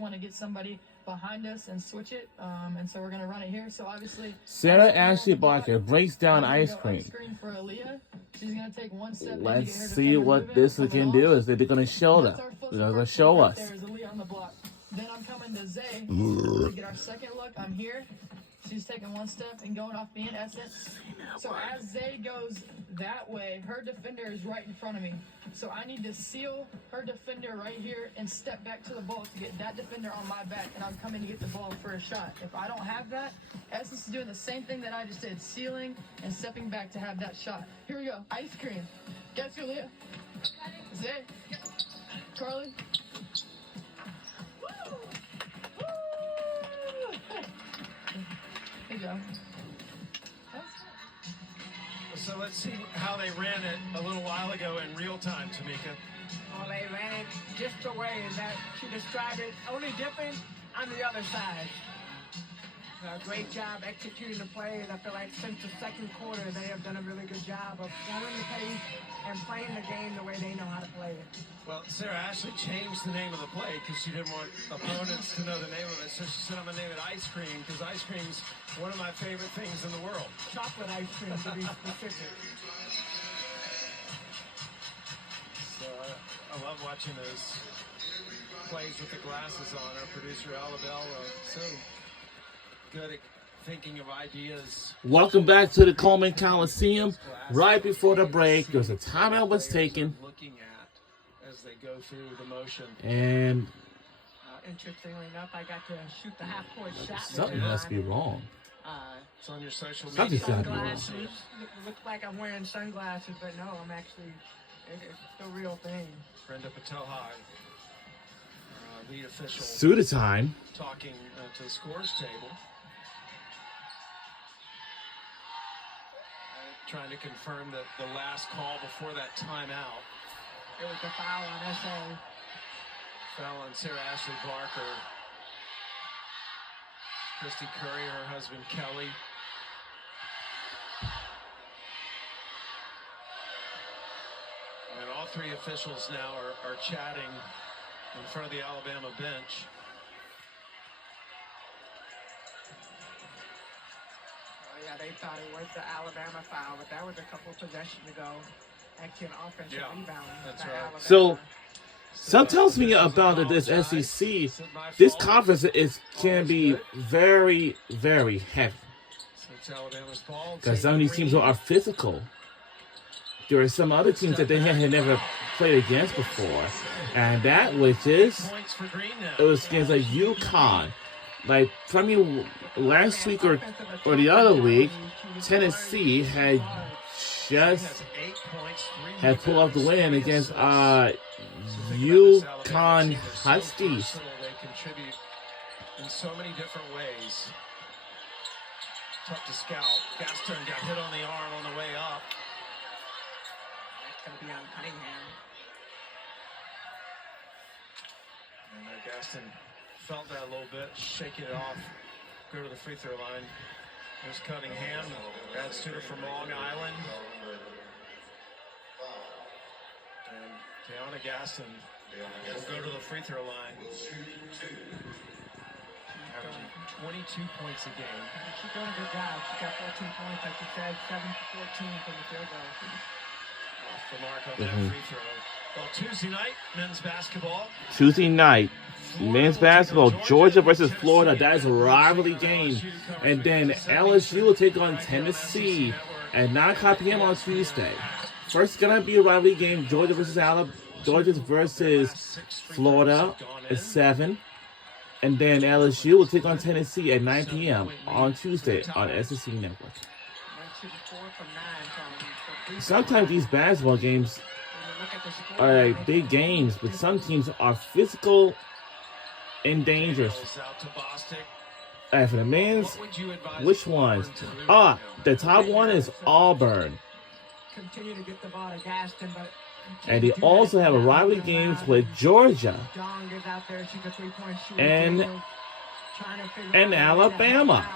want to get somebody behind us and switch it, and so we're going to run it here. So obviously, Sarah Ashley Barker breaks down ice cream. For Aaliyah. She's going to take one step. Let's see what this can do. Is they're going to show them. They're going to show us. There's Aaliyah on the block. Then I'm coming to Zay to get our second look. I'm here. She's taking one step and going off me in essence. So as Zay goes that way, her defender is right in front of me. So I need to seal her defender right here and step back to the ball to get that defender on my back, and I'm coming to get the ball for a shot. If I don't have that, Essence is doing the same thing that I just did, sealing and stepping back to have that shot. Here we go. Ice cream. Guess who, Leah? Zay. Carly. Woo! Woo! Good job. So let's see how they ran it a little while ago in real time, Tamika. Well, they ran it just the way that she described it, only different on the other side. Great job executing the plays. I feel like since the second quarter, they have done a really good job of following the pace and playing the game the way they know how to play it. Well, Sarah Ashley changed the name of the play because she didn't want opponents to know the name of it. So she said, I'm going to name it Ice Cream because ice cream's one of my favorite things in the world. Chocolate ice cream, to be specific. So I love watching those plays with the glasses on. Our producer, Alabella, so good at thinking of ideas. Welcome back to the Coleman Coliseum. Right before the break, there's a timeout was taken. Looking at as they go through the motion. And interestingly enough, I got to shoot the half-court shot. Something must be wrong. It's on your social media. Something's gotta be wrong. Sunglasses. Looks like I'm wearing sunglasses, but no, I'm actually, it's the real thing. Brenda Patelhai, lead official. Suda time. Talking to the scores table. Trying to confirm that the last call before that timeout. It was the foul on SA. Foul on Sarah Ashley Barker. Christy Curry, her husband Kelly. And all three officials now are chatting in front of the Alabama bench. Yeah, they thought it was the Alabama foul, but that was a couple possessions ago. Actually, an offensive rebound. That's right. Alabama. So, some tells me about this SEC. This conference can be very, very heavy. Because some of these teams are physical. There are some other teams that they had never played against before, and that which is it was against like UConn. Like from you last week or the other week, Tennessee had just had pulled off the win against UConn Huskies. They contribute in so many different ways. Tough to scout. Gaston got hit on the arm on the way up. That's going to be on Cunningham. And Gaston felt that a little bit, shaking it off, go to the free throw line. There's Cunningham, grad student from Long Island. And Tiana Gaston will go to the free throw line. Averaging 22 points a game. She's doing a good job. She got 14 points, like you said, 7 for 14 from the field goal. Off the mark on that free throw. Well, Tuesday night, men's basketball. Tuesday night, men's basketball, Georgia versus Florida. That is a rivalry game. And then LSU will take on Tennessee at 9 p.m. on Tuesday. First, going to be a rivalry game, Georgia versus Alabama. Georgia versus Florida at 7. And then LSU will take on Tennessee at 9 p.m. on Tuesday on SEC Network. Sometimes these basketball games are like big games, but some teams are physical and dangerous. And for the men's, which ones? The top one is Auburn. Continue to get the ball to Gaston, but and they also have a rivalry games with Georgia and Get Alabama.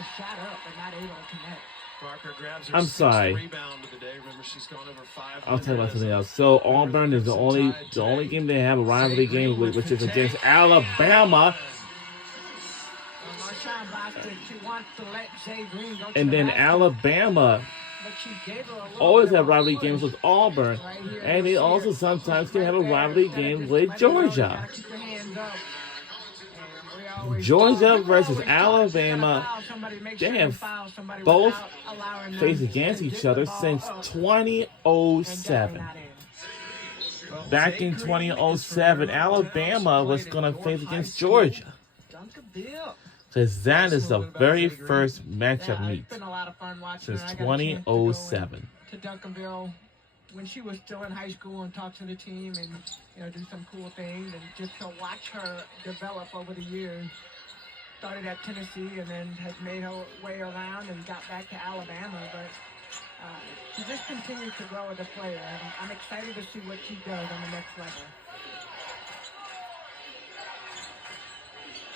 a shot up, but not able to connect. Barker grabs her I'm sixth sorry. rebound of the day. Remember, she's gone over 500. I'll tell you about something else. So Auburn is the only game they have a rivalry game with, which is against Alabama. Marshawn Boston, she wants to let Zay Green go to And the then basket, Alabama but she gave her a little always bit have of a rivalry push. games with Auburn. Right here, And they you'll see also it. sometimes can Right have a there. rivalry Gotta game just with let it go. You Georgia. gotta keep your hands up. And we always Georgia foul. We versus always talk, you gotta Alabama. foul somebody, make They sure you have foul somebody both without allowing them faced to against get each the other ball since up and 2007. not in. Well, Back Zay in Green is 2007, from Alabama was played going at to North face High against School. Georgia. Duncanville. Because that is the Little bit about very Zay Green. first Yeah, matchup meet it's been a lot of fun watching since her. I got a chance to go 2007. to Duncanville when she was still in high school and talk to the team and do some cool things, and just to watch her develop over the years. Started at Tennessee and then has made her way around and got back to Alabama, but she just continues to grow as a player, and I'm excited to see what she does on the next level.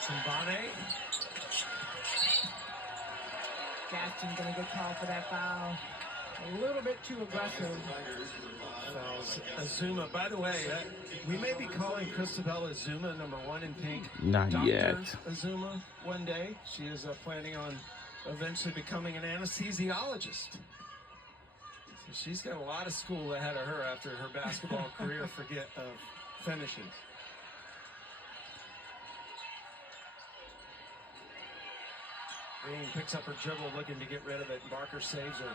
Simbane. Gaston gonna get called for that foul. A little bit too aggressive. Fouls Azuma. By the way, we may be calling Christabel Azuma number 1 in pink. Not Dr. yet. Azuma one day. She is planning on eventually becoming an anesthesiologist. So she's got a lot of school ahead of her after her basketball career finishes. Green picks up her dribble, looking to get rid of it. Barker saves her.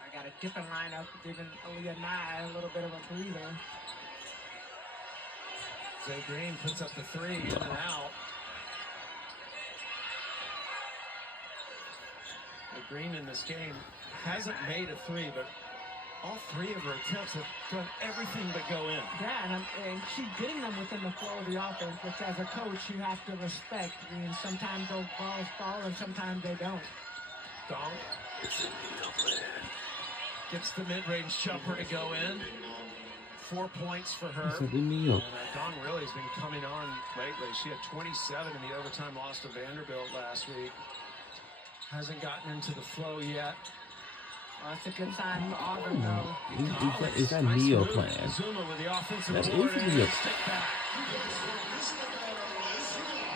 I got a different lineup, giving Aaliyah Nye a little bit of a breather. Zay Green puts up the three, in and out. Green in this game hasn't made a three, but all three of her attempts have done everything but go in. Yeah, and she's getting them within the flow of the offense, which as a coach you have to respect. I mean, sometimes those balls fall and sometimes they don't. Dong gets the mid-range jumper to go in. 4 points for her. It's a good meal. And Dong really has been coming on lately. She had 27 in the overtime loss to Vanderbilt last week. Hasn't gotten into the flow yet. Well, that's a good sign for Auburn, though. Is that Neo playing? Zuma with the offensive That board is and Neo. stick back.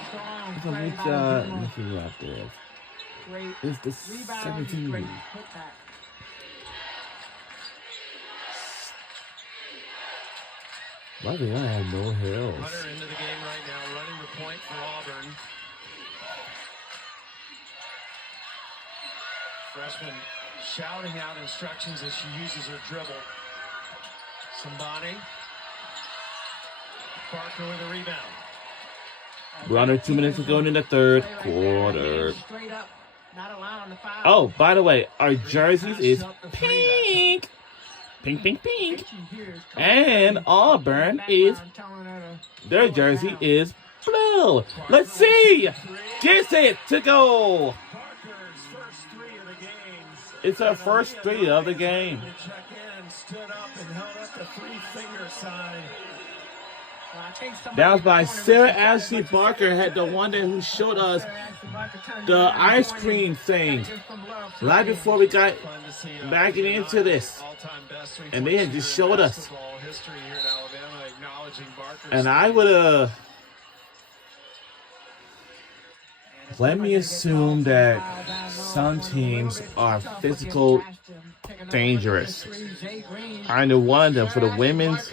Strong So play which, by Zuma. let me see what there is. Great It's the rebound, 17 great league. putback. Why do I have no hills? Hunter into the game right now, running the point for Auburn. Freshman shouting out instructions as she uses her dribble. Simbane. Barker with a rebound. We're under 2 minutes to go into the third Play right there, quarter. hands straight up, not allowing the foul. Oh, by the way, our jerseys is pink. Pink, pink, pink. And Auburn is, their jersey is blue. Let's see. Gets it to go. Barker's first three of the game. It's our first three of the game. Check in, stood up and held up the three-finger sign. That was by Sarah Ashley Barker, had the one that who showed us the ice cream thing right before we got Fun to see backing into this. all-time best And they had just showed us. basketball history here at Alabama, acknowledging Barker's And I would let me assume that some teams are physical dangerous. I know one of them for the women's,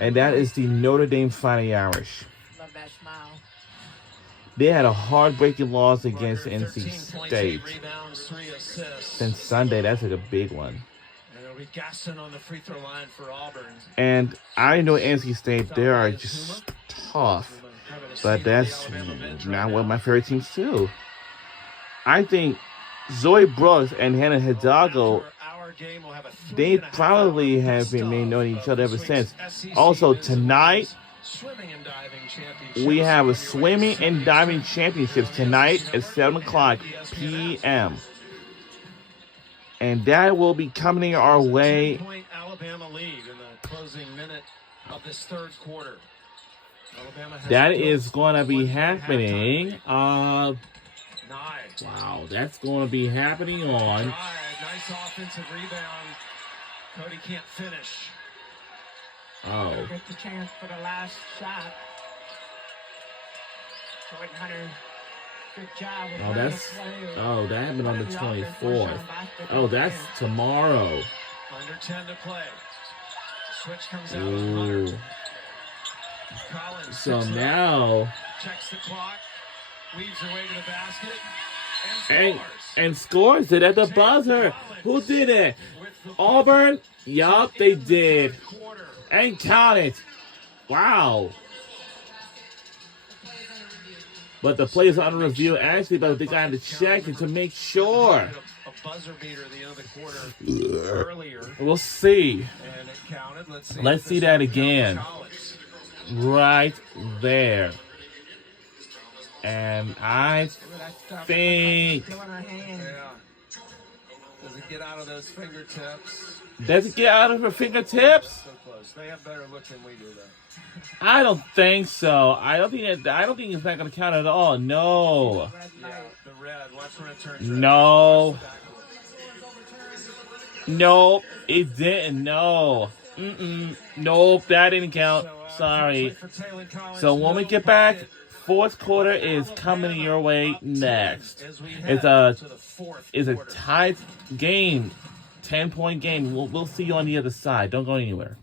and that is the Notre Dame Fighting Irish. Love that smile. They had a heartbreaking loss against Barker, NC 13 points, State. 8 rebounds, 3 assists. Since Sunday, that's like a big one. And it'll be Gaston on the free throw line for Auburn. And I know NC State, they are just tough. But that's not what my favorite teams do. I think Zoe Brooks and Hannah Hidalgo, they probably have been knowing each other ever since. Also, tonight, we have a swimming and diving championships tonight at 7 o'clock p.m. And that will be coming our way. Alabama lead in the closing minute of this third quarter. Alabama has That built is going to be one happening. halftime. Wow, that's going to be happening on. Nice offensive rebound. Cody can't finish. Oh, Get the chance for the last shot. Jordan Hunter, good job. With oh, running that's. the play. Oh, that happened on the Running offense, 24th. Marshawn Bostic Oh, that's again. tomorrow. Under 10 to play. Switch comes out on Hunter. Ooh. Collins So picks it up, now. checks the clock, weaves her way to the basket, And, and scores. and scores it at the buzzer. Who did it? With the Auburn? Yup, they in the did. third quarter. And count it. Wow. But the play's on review actually, but they got to check it to make sure. A buzzer beater at the end of the quarter earlier, We'll see. and it counted. Let's see. Let's if see this that one counts. again. Collins. Right there. And I Look at that stuff. think. Still in her hand. Yeah. Does it get out of those fingertips? Does it get out of her fingertips? So close. They have better look than we do, though. I don't think so. I don't think it's not going to count at all. No. Red Yeah, light. the red. Watch when it turns red. No. Backwards. Nope. It didn't. No. Nope. That didn't count. So, Sorry. unfortunately for Taylor Collins, So when we no get back, bucket. fourth quarter is coming your way next. As we It's head a to the fourth It's a quarter. tied game, 10-point game. We'll see you on the other side. Don't go anywhere.